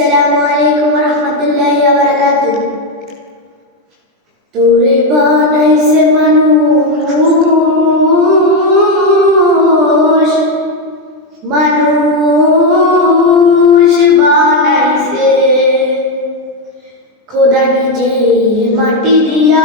അസ്സലാമലൈക്കും വറഹമത്തല്ലാഹി വബറകാത്തു തുറിബാ നൈസ് മനൂഷ് മനൂഷ് বানাইছে খোদা নিজে মাটি দিয়া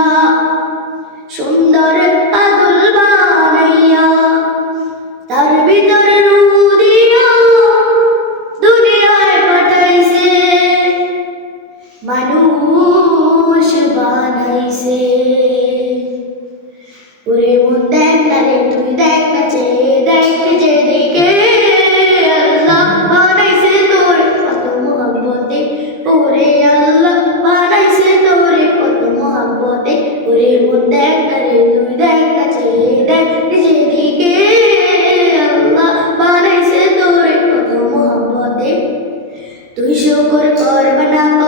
ஒரு பார்வனா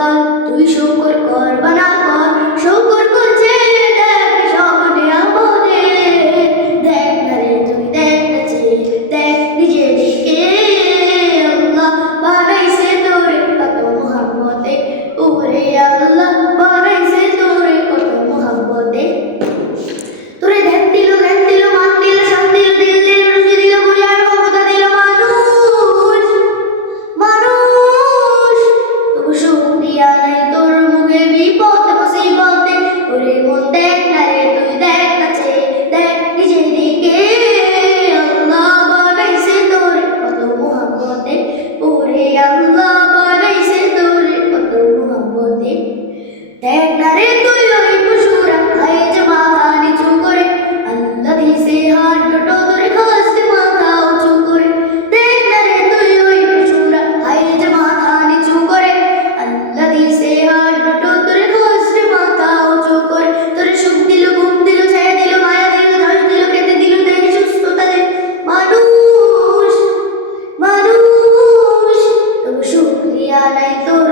لا 来坐